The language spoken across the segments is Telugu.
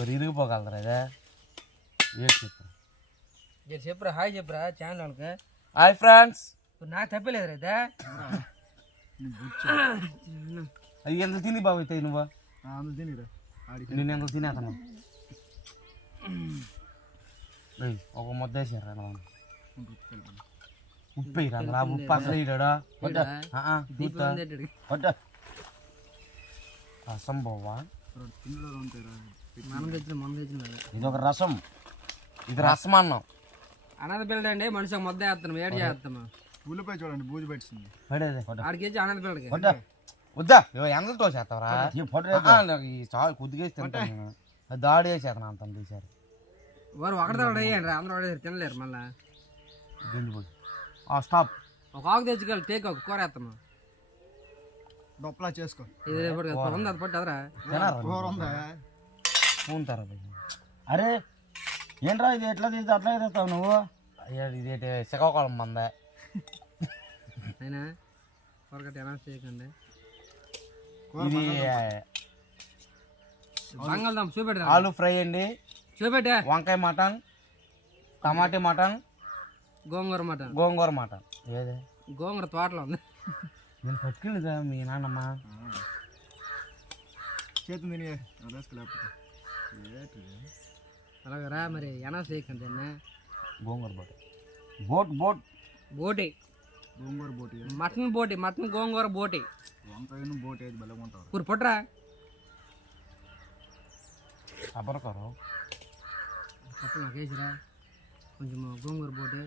ఇరిగిపోగలరా ఇదే చెప్పురా హాయ్ చెప్పురా ఛానల్ వాళ్ళకి హాయ్ ఫ్రెండ్స్. నాకు తప్పలేదు రైతే అది ఎంత తిని బాబు అవుతాయి నువ్వు తినిరా నేను ఎంత తినేతను ఒక ముద్ద వేసారా ఉప్పు వేయరా ఉప్పు అసలు వేయడా రసం బావా మనం తెచ్చిన ఇది ఒక రసం, ఇది రసం అన్నం. అనాథ పిల్లడు అండి మనిషి ముద్ద వేస్తాం ఏడు చేస్తాము. ఉల్లిపాయ చూడండి బూజు పెట్టింది ఆడికి వచ్చి అనాథ పిల్లడికి వద్దా ఎండలతో చేస్తావరా చాలు కొద్దిగా తింటాను దాడి వేసేస్తాను అంత తీసారు వారు ఒకటి వేయండి అందరూ ఒకటి తినలేరు మళ్ళా స్టాప్. ఒక ఆకు తెచ్చుకోవాలి టేక్ ఒక కూర వేస్తాము దొప్పలా చేసుకో ఉంది అది పట్టు అదరా ఉంటారా అరే ఏంట్రా ఇది ఎట్లా తీసి అట్లా తీస్తావు నువ్వు ఇదేంటి శ్రీకాకుళం మందే అయినా కూరగట్ట ఎలా చేయకండి ఇది బంగాళదుంప చూపెట్టు ఆలు ఫ్రై అండి, చూపెట్టే వంకాయ మటన్, టమాటీ మటన్, గోంగూర మటన్. గోంగూర మటన్. ఏదే గోంగూర తోటలో ఉంది నేను పట్టుకెళ్ళిదా మీ నాన్నమ్మ చేతి తిని అలాగరా మరి ఎలా చేయకండి గోంగూర బోట్ బోట్ బోటి గోంగూర బోటి మటన్ బోటి మటన్ గోంగూర బోటి వంకాయను బోటి అయితే బలం ఉంటారు కూర పొట్రా అబ్బరకారు పప్పు నాకు వేసిరా కొంచెం గోంగూర బోటి.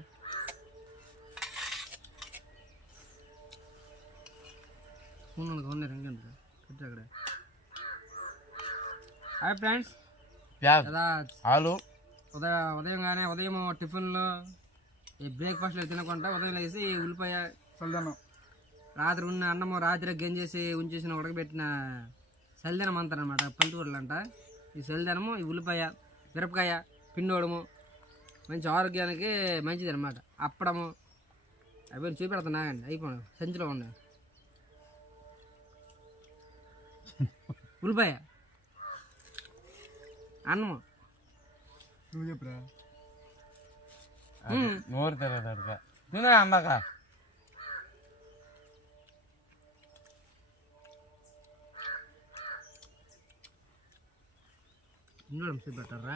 ఉన్నారు ఇంకంటే కట్టి అక్కడ. హాయ్ ఫ్రెండ్స్, కదా ఆలు ఉదయం టిఫిన్లు ఈ బ్రేక్ఫాస్ట్లో తినకుండా ఉదయం వేసి ఉల్లిపాయ చల్దనం రాత్రి ఉన్న అన్నము రాత్రి గంజేసి ఉంచేసిన ఉడకబెట్టిన చల్దనం అంటారనమాట పల్లెటూరులు అంట. ఈ చల్దనము ఈ ఉల్లిపాయ మిరపకాయ పిండోడము మంచి ఆరోగ్యానికి మంచిది అనమాట. అప్పడము అవి చూపెడుతున్నాయండి అయిపోయి సంచిలో ఉన్నాయి. ఉల్లిపాయ అన్నము నువ్వు చెప్పురా నోరు తెరదడుగా తినే అందాక ఇందులో చూపెట్టారా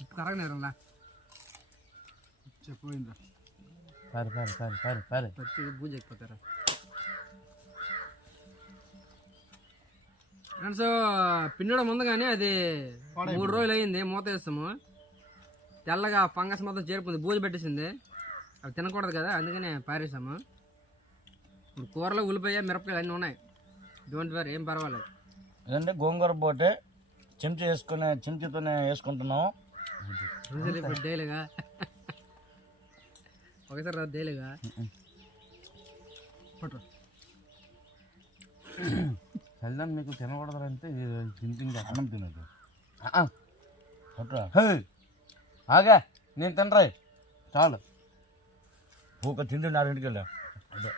ఉప్పు కరగనేరలా చెప్పిపోయిందా సరే సరే సరే సరే సరే వచ్చి పూజ అయిపోతారా ఫ్రెండ్స్. పిండడం ముందుగానే అది 3 రోజులు అయింది మూత వేస్తాము. తెల్లగా ఫంగస్ మొత్తం చేరుకుంది, బూజు పెట్టేసింది. అవి తినకూడదు కదా అందుకనే పారేసాము. ఇప్పుడు కూరలో ఉల్లిపాయ మిరపకాయలు అన్నీ ఉన్నాయి. డోంట్ వరీ, ఏం పర్వాలేదు. ఏంటంటే గోంగూర బోటే చెంచాతోనే వేసుకుంటున్నాము ఇప్పుడు డైలీగా ఒకసారి రాదు డైలీగా చల్దాన్ని మీకు తినకూడదంటే తింటుంది అన్నం తినదు ఆగా నేను తినరా చాలు ఒక తింటున్నారు ఇంటికి వెళ్ళా అదే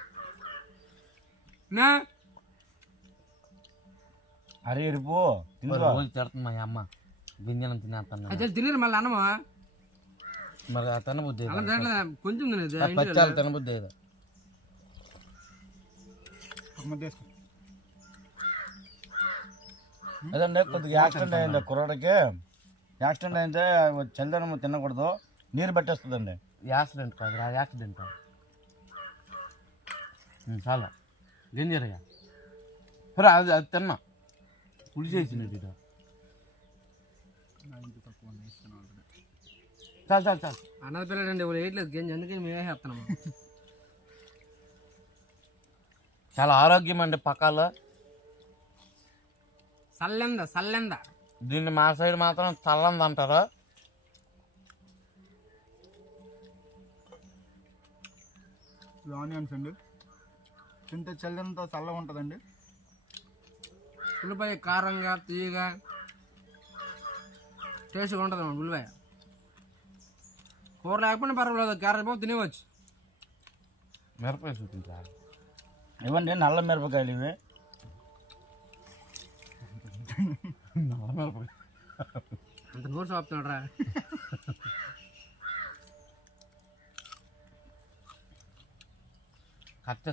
అరే ఎరిపో తిడుతుంది మా అమ్మ గింజనం తినేస్తాను అయితే తినరు మళ్ళీ అన్నమా మరి తినబుద్ధి కొంచెం పచ్చాలు తినబుద్ధి ఏదో అదండి కొద్దిగా యాక్సిడెంట్ అయింది కుర్రాడికి. యాక్సిడెంట్ అయితే చందనం తినకూడదు, నీరు పట్టేస్తుందండి. యాక్సిడెంట్ కాదు రా, యాక్సిడెంట్ చాలా గింజరయ్యా సరే అది అది తిన్నా పులి చేసినది చాలు చాలు చాలు. అన్నది పిల్లడండి వేయట్లేదు గంజి, అందుకే మేమే వేస్తున్నాము. చాలా ఆరోగ్యం అండి పక్కాలో సల్లెంద దీన్ని మా సైడ్ మాత్రం చల్లంది అంటారు. ఆనియన్స్ అండి తింటే చల్లంతా చల్లగా ఉంటుందండి. ఉల్లిపాయ కారంగా తీయగా టేస్ట్గా ఉంటుంది ఉల్లిపాయ. కూర లేకపోయినా పర్వాలేదు, క్యారెట్ బాబు తినేవచ్చు. మిరపకాయ చూపించాలి ఇవ్వండి నల్ల మిరపకాయలు ఇవి. అంత నోరు సాపుతున్నాడు రా.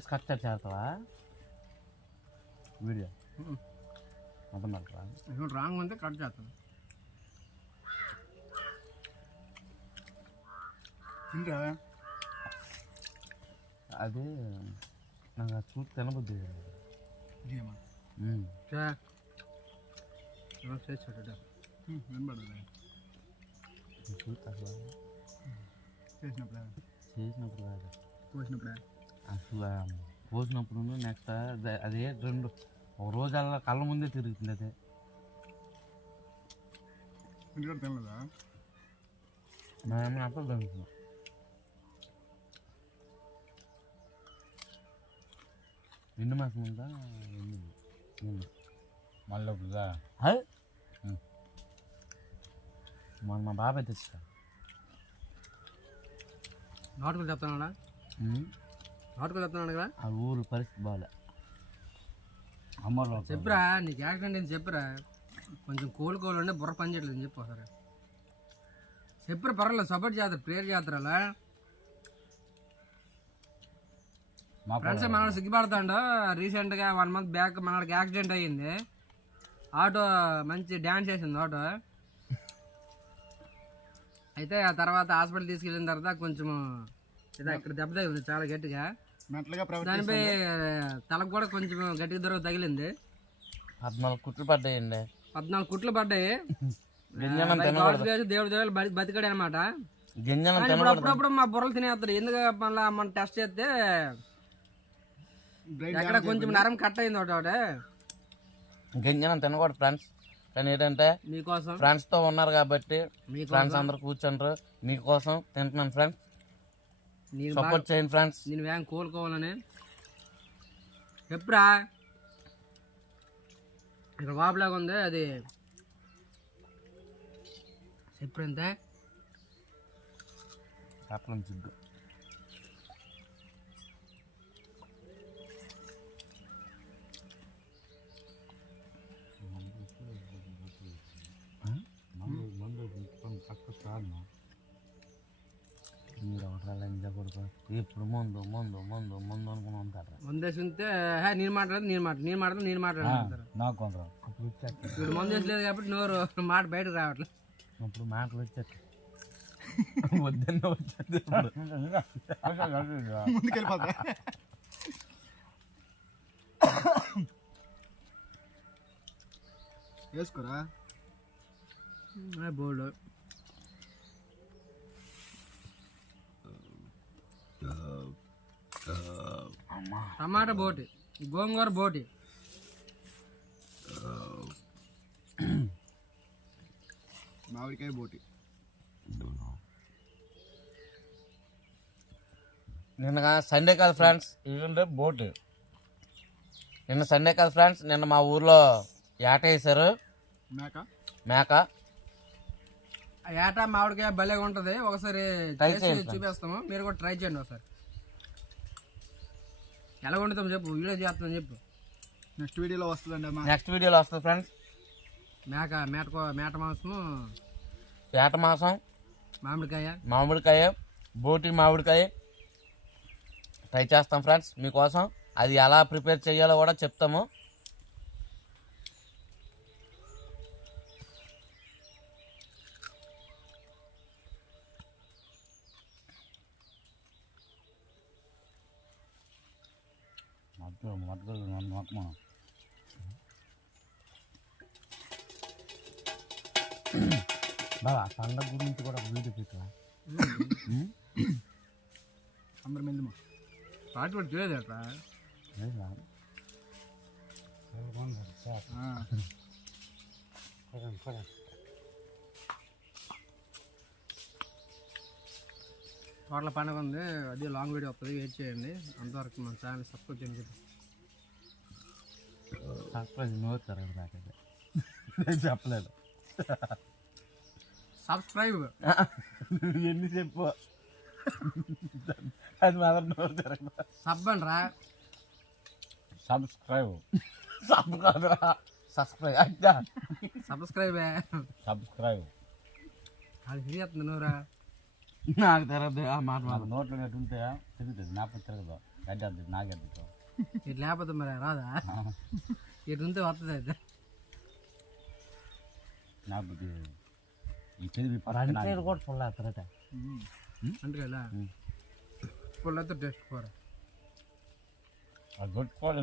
కట్ చేస్తావా వీడియో అర్థం రా. రాంగ్ ఉంటే కట్ చేస్తాను. అది నాకు అది చూసి తినబుద్ది. చేసినప్పుడు కాదు, అసలు పోసినప్పుడు నెక్స్ట్ అదే ఒక రోజల్లా కళ్ళ ముందే తిరుగుతుంది. అదే మేము అప్పుడు తింటున్నాం. ఎన్ని మాసం ఉందా మళ్ళీ మన మా బాబాయ్ తెచ్చా నాటుకులు చెప్తానా, నాటుకులు చెప్తున్నాడు కదా. ఆ ఊరు పరిస్థితి బాగాలే. అమ్మలో చెప్పురా, నీకు యాక్సిడెంట్ ఏంటి చెప్పురా. కొంచెం కోలుకోవాలంటే బుర్ర పని చేయట్లేదు అని చెప్పు సరే. చెప్పురా, పర్వాలేదు, సపోర్ట్ చేస్తారు, ప్రేయర్ చేస్తారు. అలా మా ఫ్రెండ్స్ మనవాడు సిగ్గుపడతాడు. రీసెంట్గా 1 month బ్యాక్ మనవాడికి యాక్సిడెంట్ అయ్యింది. ఆటో మంచి డ్యాన్స్ చేసింది ఆటో. అయితే ఆ తర్వాత హాస్పిటల్ తీసుకెళ్ళిన తర్వాత కొంచెం ఇక్కడ దెబ్బ తగిలింది చాలా గట్టిగా. దానిపై తలకు కూడా కొంచెం గట్టిగా దొరక తగిలింది. 14 కుట్లు పడ్డాయండి. 14 కుట్లు పడ్డాయి. దేవుడు దేవుడు బతికాడు అనమాట. అప్పుడప్పుడు మా బుర్రలు తినేస్తారు. ఎందుకు మళ్ళీ మనం టెస్ట్ చేస్తే ఎక్కడ కొంచెం నరం కట్ అయింది ఒకటి. గింజనం తినకూడదు ఫ్రెండ్స్. కానీ ఏంటంటే మీకోసం ఫ్రెండ్స్ తో ఉన్నారు కాబట్టి ఫ్రెండ్స్ అందరు కూర్చుంటారు. మీకోసం తింటున్నాను ఫ్రెండ్స్, సపోర్ట్ చేయండి ఫ్రెండ్స్. నేను వేగం కోలుకోవాలని చెప్పురా. ఇక్కడ వాపులాగా ఉంది అది చెప్పు. ఎంత చెప్పలేం సిగ్గు. మీరు ఒకసారి ఎంజాయ్ కొడుకో. ఇప్పుడు ముందు ముందు ముందు ముందు అనుకుని ఉంటారు. మందేసి ఉంటే నేను మాట్లాడదు నేను మాట్లాడతారు. నాకు అప్పుడు వచ్చేస్తా. ఇప్పుడు మందేసి లేదు కాబట్టి నోరు మాట బయటకు రావట్లేదు. అప్పుడు మాటలు వచ్చేస్తా. వద్దన్న వచ్చేది ముందుకెళ్ళిపోతా. వేసుకోరా బోల్డ్ టమాటా బోటి, గోంగూర బోటి. మామిడికాయ బోటి. నిన్న సండే కాదు ఫ్రెండ్స్, ఇదంటే బోట్. నిన్న సండే కాదు ఫ్రెండ్స్, నిన్న మా ఊర్లో ఏట వేసారు. మేక ఏట మామిడికాయ భలేగా ఉంటుంది. ఒకసారి చూపిస్తాము, మీరు కూడా ట్రై చేయండి ఒకసారి. ఎలా వండుతాం చెప్పు, వీడియో చేస్తాం చెప్పు. నెక్స్ట్ వీడియోలో వస్తుందండి. నెక్స్ట్ వీడియోలో వస్తుంది ఫ్రెండ్స్. మేట మాంసము, ఏట మాంసం, మామిడికాయ బోటి మామిడికాయ ట్రై చేస్తాం ఫ్రెండ్స్ మీకోసం. అది ఎలా ప్రిపేర్ చేయాలో కూడా చెప్తాము. బాబా పండగ గురించి కూడా వీడియో పెట్టా. అందరం వెళ్ళమా పాట కూడా చేయలేదట్రా. తోటల పండుగ ఉంది, అది లాంగ్ వీడియో వస్తుంది, వెయిట్ చేయండి. అంతవరకు మన ఛానల్ సబ్స్క్రైబ్ చేయండి. సబ్స్క్రైబ్ నోతారు చెప్పలేదు. సబ్స్క్రైబ్ ఎన్ని చెప్పు, అది మాత్రం నోతారు. సబ్ అని రా, సబ్స్క్రైబ్ సబ్ కాదురా, సబ్స్క్రైబ్ సబ్స్క్రైబ్ సబ్స్క్రైబ్ అది తిరిగేస్తుంది నువ్వురా. నాకు తెలియదు ఆ మాట నాకు నోట్లో ఉంటే తిరుగుతుంది నాపై తిరగదు గడ్డి అద్దు నాగద్దు ఇటు లేకపోతే మరి రాదా, ఇటు ఉంటే వస్తుంది అయితే. నాకు ఈ చదివి రండి కూడా చూడలేస్తారట అంటే కదా ఇప్పుడు అయితే టేస్ట్ కూర అది కొట్టుకోవాలి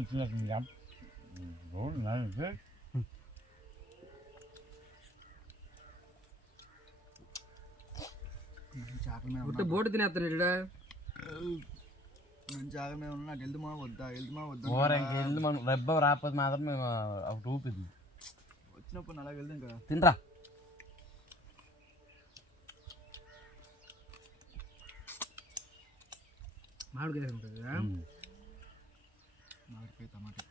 ఉట్టి బోటు తినేస్తాను ఇక్కడ. మంచి ఆగమే ఉన్నా నాకు వెళ్తుమా వద్దా వెళ్ళి మనం రెబ్బ రాకపోతే మాత్రం మేము ఒకటి ఊపిద్ది వచ్చినప్పుడు అలా వెళ్దాం కదా. తినరా మామిడికాయ ఉంటుంది కదా. మామిడికాయ టమాటా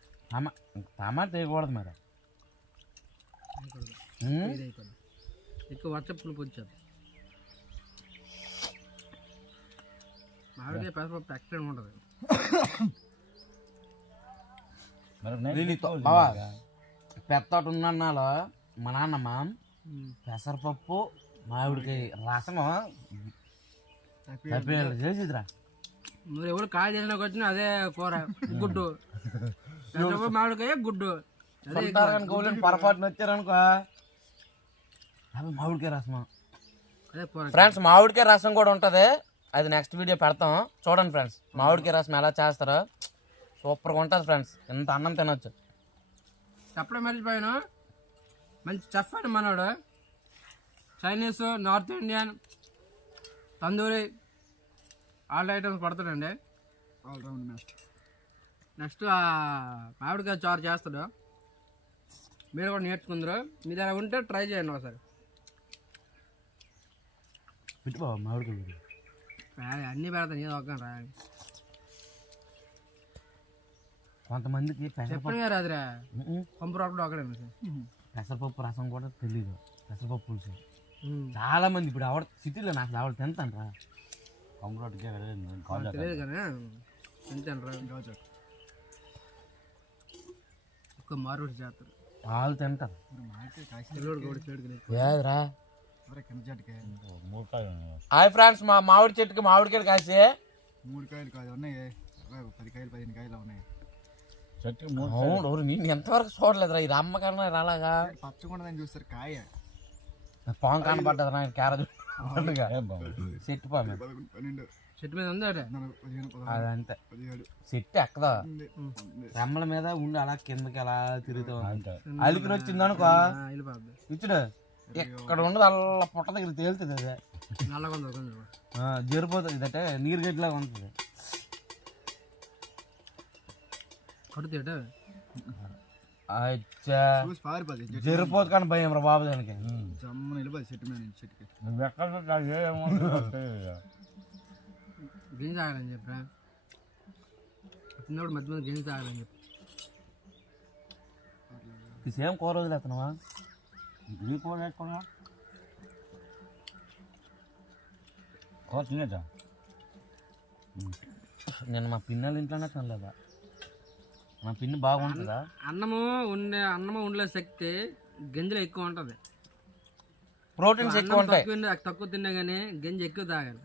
టమాటా వేయకూడదు మరి. ఇదైతే ఎక్కువ వచ్చ పులుపు వచ్చేది. మామిడికాయ పెసరపప్పు ఎక్స్ట్రా ఉంటుంది. పెద్దోటి ఉన్నాలో మా నాన్నమ్మ పెసరపప్పు మామిడికాయ రసం చేసిద్రా. మీరు ఎవరు కాయ తినడానికి వచ్చినా అదే కూర గుడ్డు, పెసరపప్పు మామిడికాయ గుడ్డు. పొరపాటున వచ్చారనుకో మామిడికాయ రసం. అదే కూర ఫ్రెండ్స్ మామిడికాయ రసం కూడా ఉంటుంది, అది నెక్స్ట్ వీడియో పెడతాం చూడండి ఫ్రెండ్స్. మామిడికాయ రసం ఎలా చేస్తారో సూపర్గా ఉంటుంది ఫ్రెండ్స్, ఎంత అన్నం తినొచ్చు. చెప్పడం మర్చిపోయాను, మంచి చెఫ్ అని మనోడు. Chinese, north Indian, tandoori all items పడతాడండి. ఆల్రౌండ్ నెక్స్ట్ మామిడికాయ చారు చేస్తాడు. మీరు కూడా నేర్చుకుందరు, మీరు అలా ఉంటే ట్రై చేయండి ఒకసారి. మామిడికాయ అన్నీ పెడతాను ఏదో ఒక రా. కొంతమందికి చెప్పండి రాదురా పంపురాప్పుడు ఒకడే పెసరపప్పు రసం కూడా తెలీదు, పెసరపప్పు పులుసు. చాలా మంది ఇప్పుడు ఆవిడ సిటీలో నాకు ఆవిడ తింటాను కంప్యూటర్కే తెలియదు కానీ తింటాను. ఒక్క మారుడు చేస్తారు వాళ్ళు తింటారు. హాయ్ ఫ్రెండ్స్, మా మామిడి చెట్టుకి మామిడికాయలు కాసి 3 కాయలు కాదు ఉన్నాయి, 10 కాయలు 15 కాయలు ఉన్నాయి చెట్టు. అవును నేను ఎంతవరకు చూడలేదురా ఈ రమ్మకన్నా రాలాగా పచ్చకుండదని చూస్తారు కాయ. పాము కనపడ్డది నాకు క్యారెట్ చెట్టు పాము 12 చెట్టు మీద ఉంది. 15 అదంతే 17 చెట్టు ఎక్కదా రెమ్మల మీద ఉండి అలా కిందకి అలా తిరుగుతూ అలికిని వచ్చింది అనుకో ఇచ్చుడు ఇక్కడ ఉండదు, అలా పుట్ట దగ్గర తేలుతుంది. అదే నల్లగా జరిపోతుంది, ఇదంటే నీరు గడ్డిలాగా ఉంటుంది. కడుతేట అచ్చా చూసి పారిపోదు జరిపోదు కానీ భయం రా బాబు దానికి. జమ్మని వెళ్ళిపోదు చెట్టు మీద నుంచి చెట్టుకి. గింజ తాగాలని చెప్పరా చిన్నప్పుడు మధ్య మధ్య గింజ తాగాలని చెప్పి. సేమ్ కూర రోజులు ఎత్తనావా కూర వేసుకున్నా కూర తినేదా. నేను మా పిన్నల ఇంట్లోనే తినలేదా, మా పిన్ని బాగుంటుందా. అన్నము ఉండే శక్తి గింజలు ఎక్కువ ఉంటుంది, ప్రోటీన్స్ ఎక్కువ ఉంటాయి. తక్కువ తిన్నా కానీ గింజ ఎక్కువ తాగాలి.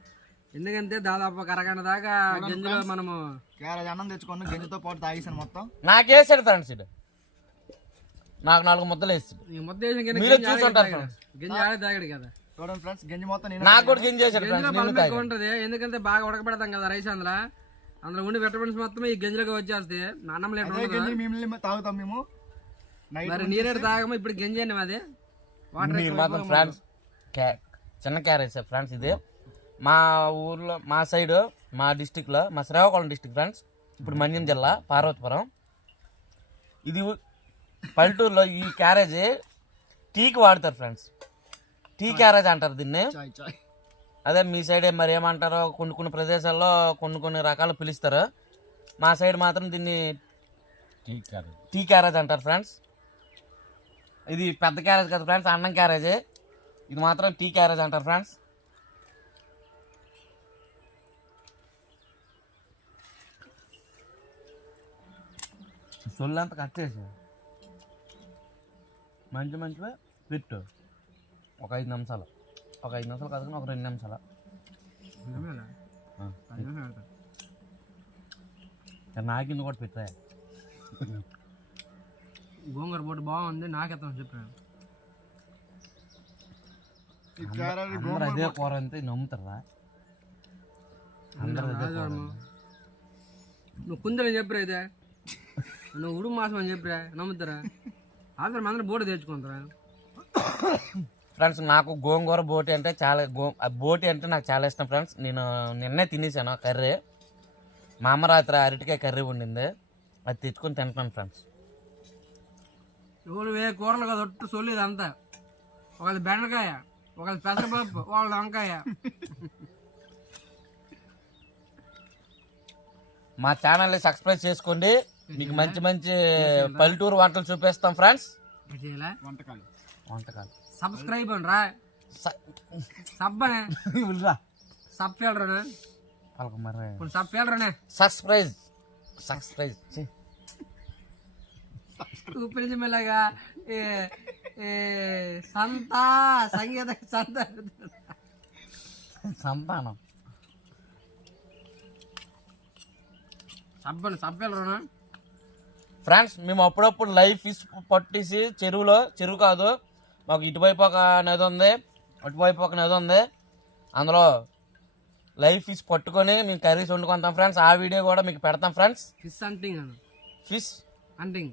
ఎందుకంటే దాదాపు ఒక అరగంట దాకా గింజలో మనము క్యారేజ్ అన్నం తెచ్చుకొని గింజతో పాటు తాగేసాను మొత్తం. నాకేసాడు ఫ్రెండ్స్, ఇటు నాకు 4 ముద్దలు వేస్తాడు. ముద్ద వేసిన గింజ ఆడే తాగాడు కదా. చూడండి ఫ్రెండ్స్, గింజ మొత్తం నాకు కూడా గింజ వేసాడు. గింజలో బలం ఎక్కువ ఉంటుంది, ఎందుకంటే బాగా ఉడకబెడతాం కదా రైస్. అందులో ఉండి విటమిన్స్ మొత్తం ఈ గింజలకు వచ్చేస్తే అన్నం మేము తాగుతాం మేము. మరి నీరేడు తాగము, ఇప్పుడు గింజ అది మాత్రం ఫ్రెండ్స్ చిన్న క్యారెట్ ఫ్రెండ్స్. ఇది మా ఊర్లో మా సైడ్ మా డిస్టిక్లో మా శ్రీకాకుళం డిస్టిక్ ఫ్రెండ్స్, ఇప్పుడు మన్యం జిల్లా పార్వతీపురం. ఇది పల్లెటూరులో ఈ క్యారేజ్ టీకి వాడతారు ఫ్రెండ్స్, టీ క్యారేజ్ అంటారు దీన్ని. అదే మీ సైడ్ మరి ఏమంటారో కొన్ని ప్రదేశాల్లో కొన్ని రకాలు పిలుస్తారు. మా సైడ్ మాత్రం దీన్ని టీ క్యారేజ్ అంటారు ఫ్రెండ్స్. ఇది పెద్ద క్యారేజ్ కదా ఫ్రెండ్స్, అన్నం క్యారేజ్. ఇది మాత్రం టీ క్యారేజ్ అంటారు ఫ్రెండ్స్. సొల్లంతా కట్ చేసి మంచిగా పెట్టు ఒక 5 నిమిషాలు కాదు కానీ ఒక 2 నిమిషాలు నాకింది కూడా పెట్టా గోంగూర బోటు బాగుంది నాకెత్తాను చెప్పాను. అందరూ అదే కూర అంతే నమ్ముతారా? అందరూ అదే కూర. నువ్వు కుందని చెప్పరా ఇదే, నువ్వు ఉడుగు మాసం అని చెప్పరా నమ్ముతారా? ఆధారం అందరూ బోటు తెచ్చుకుంటారా? ఫ్రెండ్స్ నాకు గోంగూర బోటి అంటే చాలా బోటి అంటే నాకు చాలా ఇష్టం ఫ్రెండ్స్. నేను నిన్నే తినేసాను కర్రీ. మా అమ్మ రాత్రి అరటికాయ కర్రీ వండింది, అది తెచ్చుకొని తింటాను ఫ్రెండ్స్. ఎవరు కూరలు కదా ఒట్టు సొల్లేదు అంతా. ఒకళ్ళది బెండకాయ, ఒకళ్ళది పెసరపప్పు, వాళ్ళది వంకాయ. మా ఛానల్ని సబ్స్క్రైబ్ చేసుకోండి, మీకు మంచి మంచి పల్లెటూరు వంటలు చూపిస్తాం ఫ్రెండ్స్. వంటకాలు సబ్స్క్రైబ్ అని రా, సబ్ అనే సబ్ ఫీల్డర్ వాళ్ళకు మరి సబ్ ఫీల్డర్ అనే సబ్స్క్రైబ్ ఊపిరి మెల్లగా సంత సంగీత సంతానం సబ్ అని సబ్ ఫీల్డర్ ఫ్రెండ్స్. మేము అప్పుడప్పుడు లైవ్ ఫిష్ పట్టేసి చెరువు కాదు, మాకు ఇటువైపు ఒక నది ఉంది, అటువైపు ఒక నది ఉంది, అందులో లైవ్ ఫిష్ పట్టుకొని మేము కర్రీస్ వండుకుంటాం ఫ్రెండ్స్. ఆ వీడియో కూడా మీకు పెడతాం friends. Fish hunting fish hunting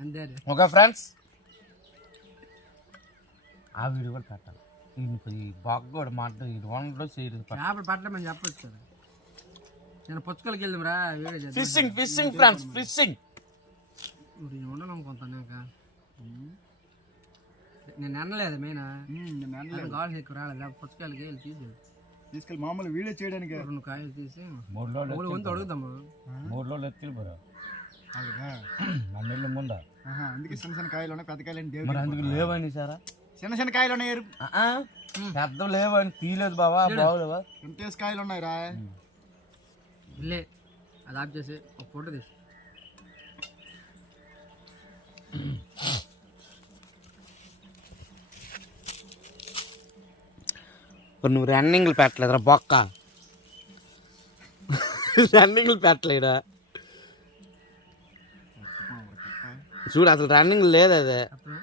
అంతే ఓకే ఫ్రెండ్స్, ఆ వీడియో కూడా పెట్టాలి. ఈ బాగా కూడా మాట ఇది వండడం చేయదు. చేపలు పట్టలేమని చెప్పొచ్చు కదా. నేను పుచ్చకాయలకి వెళ్దాం రా వీడియో ఫిషింగ్ ఫ్రెండ్స్, ఫిషింగ్ ఉండను అనుకుంటాను. ఇంకా నేను అనలేదు మెయిన్ కావాల్సి ఎక్కువ రాలేదు. పుచ్చకాయలకి వెళ్ళి తీసుకెళ్ళి మామూలు వీడియో చేయడానికి 2 కాయలు తీసి 3 వంతు అడుగుతాము. 3 రోజులు ఎత్తుకెళ్ళిపోరా నెల్లు ముందా. అందుకే చిన్న చిన్న కాయలు ఉన్నాయి, పెద్ద కాయలు మరి అందుకు లేవని సారా, చిన్న చిన్న కాయలు ఉన్నాయి. పెద్ద లేవని తీయలేదు బావా, బాగులేవా? ఎంత కాయలు ఉన్నాయి రా. వెళ్ళే అది ఆఫ్ చేసి ఒక ఫోటో తీసి నువ్వు రన్నింగ్లు పెట్టలేదురా బొక్క, రన్నింగ్లు పెట్టలేదా? ఆ చూడు అసలు రన్నింగ్ లేదు అదే. అప్పుడు